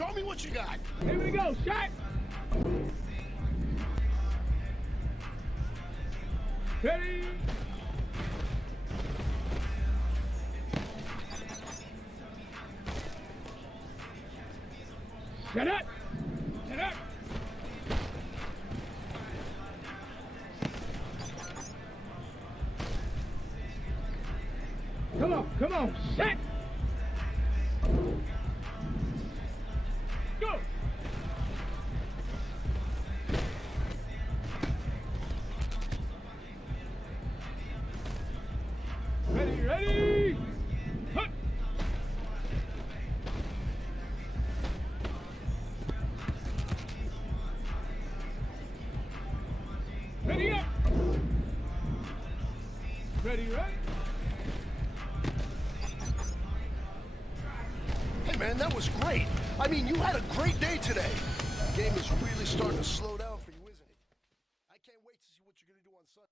Show me what you got. Here we go, shot. Ready. Shut up. Shut up. Come on, set. Go. Ready. Hut. Ready up. Ready. Hey, man, that was great. I mean, you had a great day today. The game is really starting to slow down for you, isn't it? I can't wait to see what you're going to do on Sunday.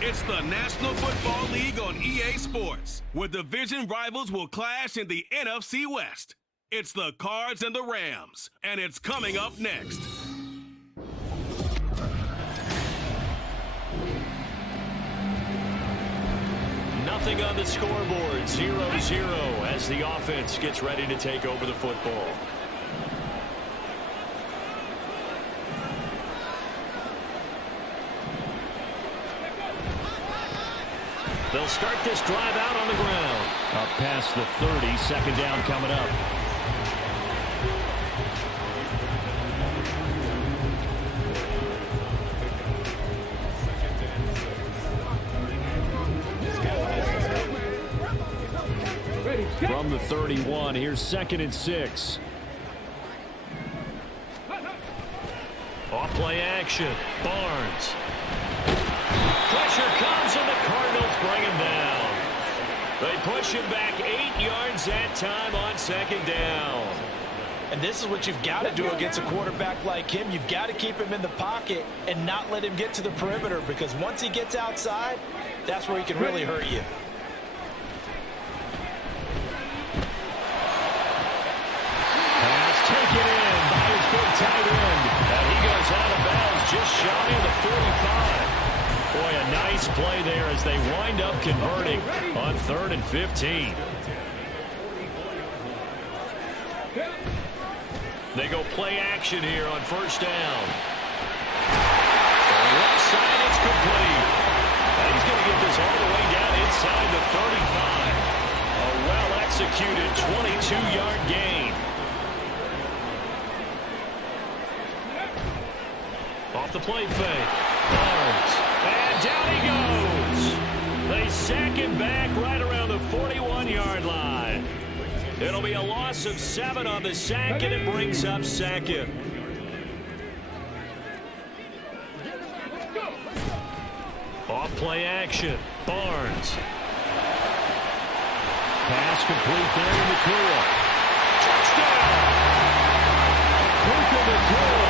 It's the National Football League on EA Sports, where division rivals will clash in the NFC West. It's the Cards and the Rams, and it's coming up next. Nothing on the scoreboard, 0-0 as the offense gets ready to take over the football. They'll start this drive out on the ground. Up past the 30, second down coming up. From the 31, here's 2nd and 6. Off play action, Barnes. Pressure comes and the Cardinals bring him down. They push him back 8 yards that time on 2nd down. And this is what you've got to do against a quarterback like him. You've got to keep him in the pocket and not let him get to the perimeter, because once he gets outside, that's where he can really hurt you. Pass taken in by his big tight end. And he goes out of bounds just shy of the 45. Boy, a nice play there as they wind up converting on 3rd and 15. They go play action here on 1st down. On the left side, it's complete. And he's going to get this all the way down inside the 35. A well-executed 22-yard gain. Off the play fake. Barnes. And down he goes. They sack him back right around the 41-yard line. It'll be a loss of 7 on the sack, and it brings up 2nd. Off play action. Barnes. Pass complete there in the cool. Touchdown! Puka Nakua.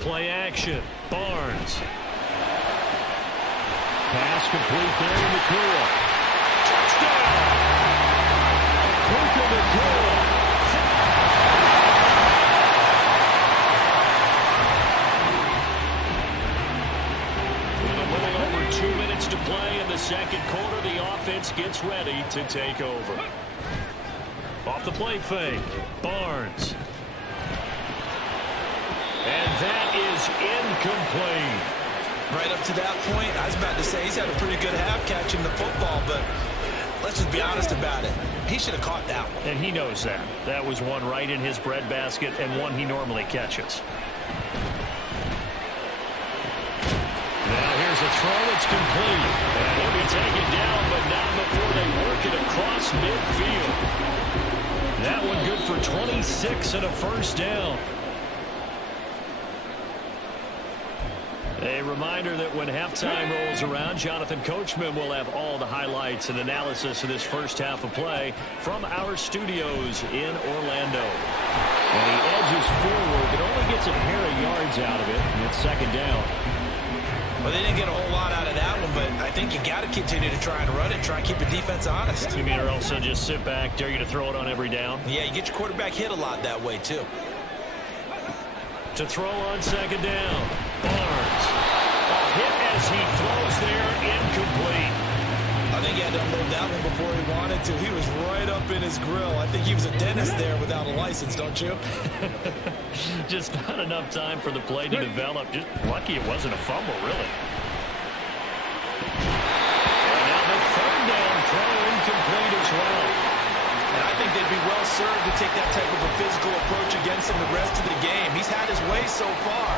Play action. Barnes. Pass complete there in the cool. Touchdown! Puka Nakua. With a little over 2 minutes to play in the 2nd quarter, the offense gets ready to take over. Off the play fake. Barnes. And that is incomplete. Right up to that point, I was about to say he's had a pretty good half catching the football, but let's just be honest about it. He should have caught that one. And he knows that. That was one right in his breadbasket and one he normally catches. Now here's a throw that's complete. And he'll be taken down, but not before they work it across midfield. That one good for 26 and a first down. A reminder that when halftime rolls around, Jonathan Coachman will have all the highlights and analysis of this first half of play from our studios in Orlando. And he edges forward, but only gets a pair of yards out of it, and it's second down. Well, they didn't get a whole lot out of that one, but I think you got to continue to try and run it, try and keep the defense honest. You mean or else they'll just sit back, dare you to throw it on every down? Yeah, you get your quarterback hit a lot that way, too. To throw on second down, Barnes. A hit as he throws there, incomplete. I think he had to unload that one before he wanted to. He was right up in his grill. I think he was a dentist there without a license, don't you? Just not enough time for the play to develop. Just lucky it wasn't a fumble, really. And now the third down throw incomplete as well. And I think they'd be well served to take that type of a physical approach against him the rest of the game. He's had his way so far.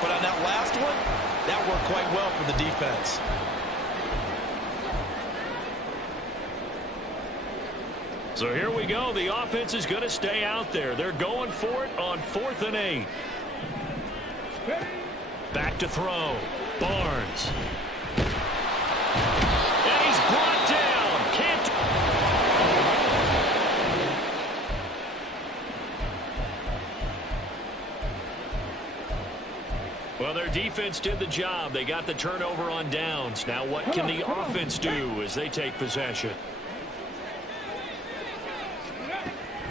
But on that last one, that worked quite well for the defense. So here we go. The offense is going to stay out there. They're going for it on 4th and 8. Back to throw. Barnes. And he's brought down. Can't. Well, their defense did the job. They got the turnover on downs. Now what can the offense do as they take possession?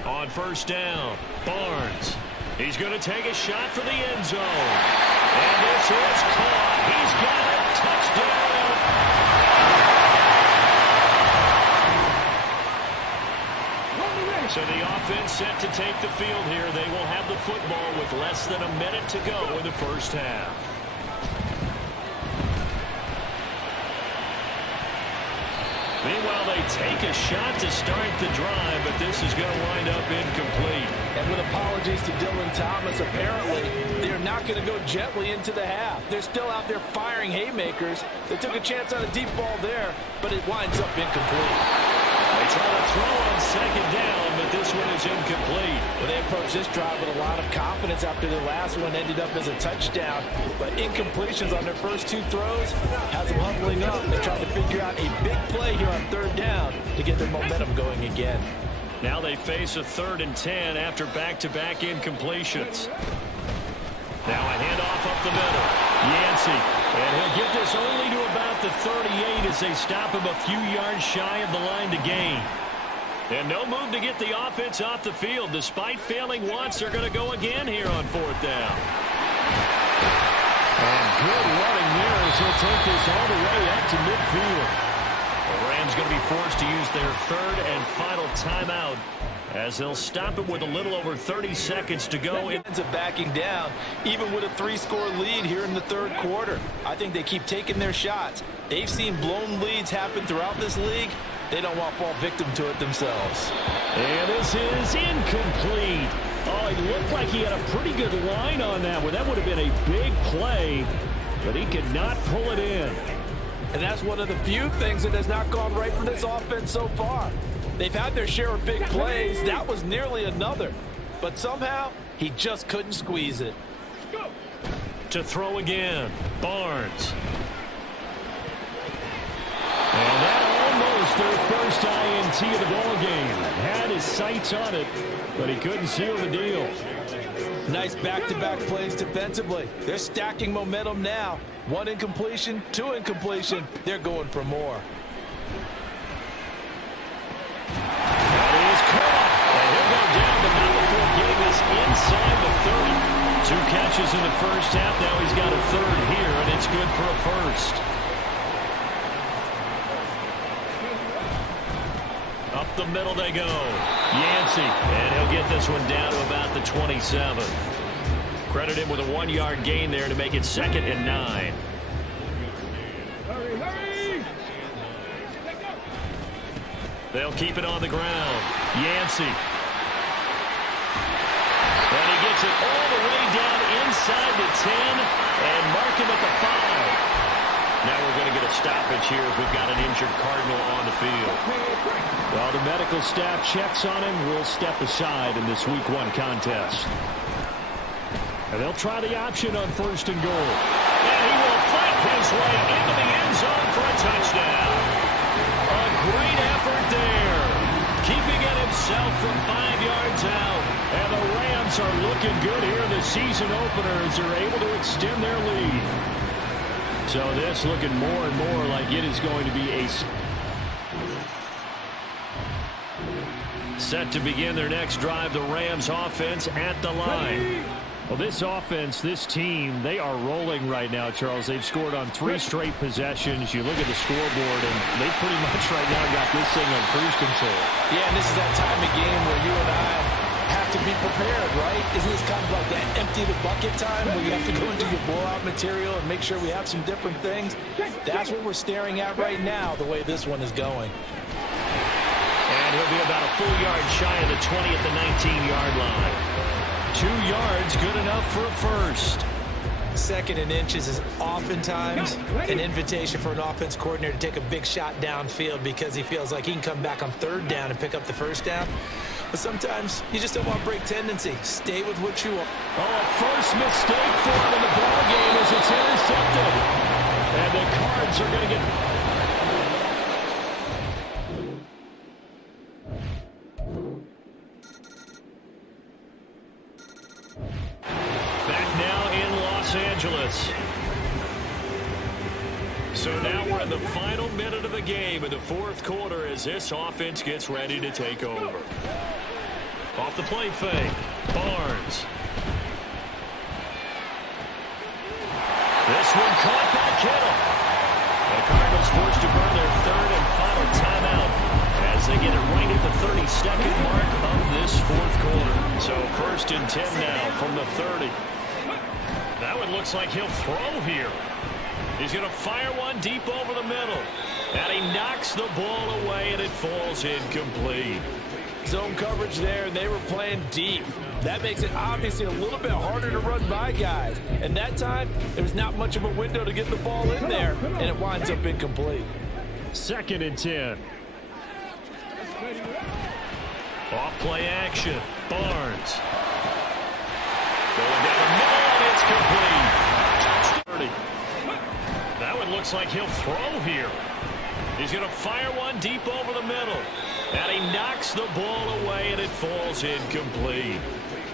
On first down, Barnes. He's going to take a shot for the end zone. And this is caught. He's got a touchdown. So the offense set to take the field here. They will have the football with less than a minute to go in the first half. Meanwhile, they take a shot to start the drive, but this is going to wind up incomplete. And with apologies to Dylan Thomas, apparently they're not going to go gently into the half. They're still out there firing haymakers. They took a chance on a deep ball there, but it winds up incomplete. They try to throw on second down, but this one is incomplete. Well, they approached this drive with a lot of confidence after the last one ended up as a touchdown. But incompletions on their first two throws has them huddling up. They're trying to figure out a big play here on third down to get their momentum going again. Now they face a 3rd and 10 after back-to-back incompletions. Now a handoff up the middle. Yancey, and he'll get this only to about the 38 as they stop him a few yards shy of the line to gain. And no move to get the offense off the field. Despite failing once, they're going to go again here on 4th down. And good running there as he'll take this all the way up to midfield. The Rams going to be forced to use their 3rd and final timeout as they'll stop it with a little over 30 seconds to go. Ends up backing down, even with a 3-score lead here in the third quarter. I think they keep taking their shots. They've seen blown leads happen throughout this league. They don't want to fall victim to it themselves. And this is incomplete. Oh, he looked like he had a pretty good line on that one. That would have been a big play, but he could not pull it in. And that's one of the few things that has not gone right for this offense so far. They've had their share of big plays. That was nearly another. But somehow, he just couldn't squeeze it. To throw again, Barnes. And that almost their first INT of the ballgame. Had his sights on it, but he couldn't seal the deal. Nice back-to-back plays defensively. They're stacking momentum now. 1 incompletion, 2 incompletion. They're going for more. That is caught. And he'll go down, but not before getting this inside the 30. 2 catches in the first half. Now he's got a 3rd here, and it's good for a 1st. Up the middle they go. Yancey, and he'll get this one down to about the 27. Credit him with a 1-yard gain there to make it 2nd and 9. They'll keep it on the ground. Yancey. And he gets it all the way down inside the 10 and mark him at the 5. Now we're going to get a stoppage here as we've got an injured Cardinal on the field. While the medical staff checks on him, we'll step aside in this Week 1 contest. And they'll try the option on 1st and goal. And he will fight his way into the end zone for a touchdown. A great effort there. Keeping it himself from 5 yards out. And the Rams are looking good here in the season opener as they're able to extend their lead. So this looking more and more like it is going to be a set to begin their next drive. The Rams offense at the line. Well, this offense, this team, they are rolling right now, Charles. They've scored on 3 straight possessions. You look at the scoreboard, and they pretty much right now got this thing on cruise control. Yeah, and this is that time of game where you and I have to be prepared, right? Isn't this kind of like that empty the bucket time where you have to go into your blowout material and make sure we have some different things? That's what we're staring at right now, the way this one is going. And he'll be about a full yard shy of the 20 at the 19-yard line. 2 yards, good enough for a first. 2nd and inches is oftentimes an invitation for an offense coordinator to take a big shot downfield because he feels like he can come back on 3rd down and pick up the 1st down. But sometimes you just don't want to break tendency. Stay with what you want. Oh, a first mistake for him in the ball game as it's intercepted. And the Cards are going to get... Back now in Los Angeles. So now we're in the final minute of the game in the 4th quarter as this offense gets ready to take over. Off the play fake, Barnes. This one caught by Kittle. The Cardinals forced to burn their 3rd and final timeout as they get it right at the 32nd mark of this 4th quarter. So 1st and 10 now from the 30. That one looks like he'll throw here. He's going to fire one deep over the middle. And he knocks the ball away, and it falls incomplete. Zone coverage there, and they were playing deep. That makes it obviously a little bit harder to run by guys. And that time, there was not much of a window to get the ball in there, and it winds up incomplete. 2nd and 10. Off play action. Barnes. Going down the middle, and it's complete. That one looks like he'll throw here. He's going to fire one deep over the middle. And he knocks the ball away, and it falls incomplete.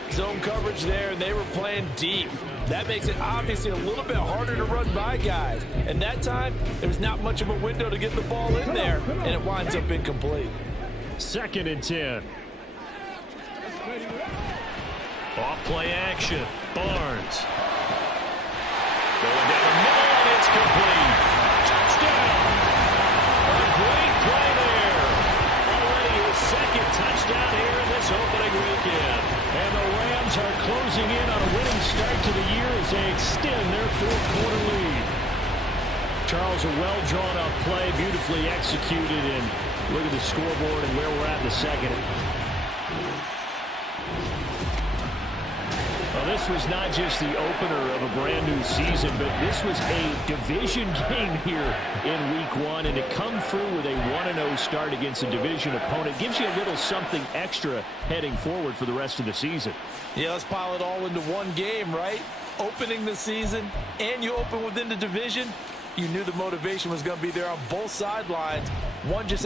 Zone coverage there, and they were playing deep. That makes it obviously a little bit harder to run by guys. And that time, there was not much of a window to get the ball in there, and it winds up incomplete. 2nd and 10. Off play action. Barnes. Going down the middle, and it's complete. Touchdown! A great play there. Already his 2nd touchdown here in this opening weekend. And the Rams are closing in on a winning start to the year as they extend their 4th quarter lead. Charles, a well-drawn-up play, beautifully executed, and look at the scoreboard and where we're at in the 2nd. Well, this was not just the opener of a brand-new season, but this was a division game here in Week 1, and to come through with a 1-0 start against a division opponent gives you a little something extra heading forward for the rest of the season. Yeah, let's pile it all into one game, right? Opening the season, and you open within the division. You knew the motivation was going to be there on both sidelines. One just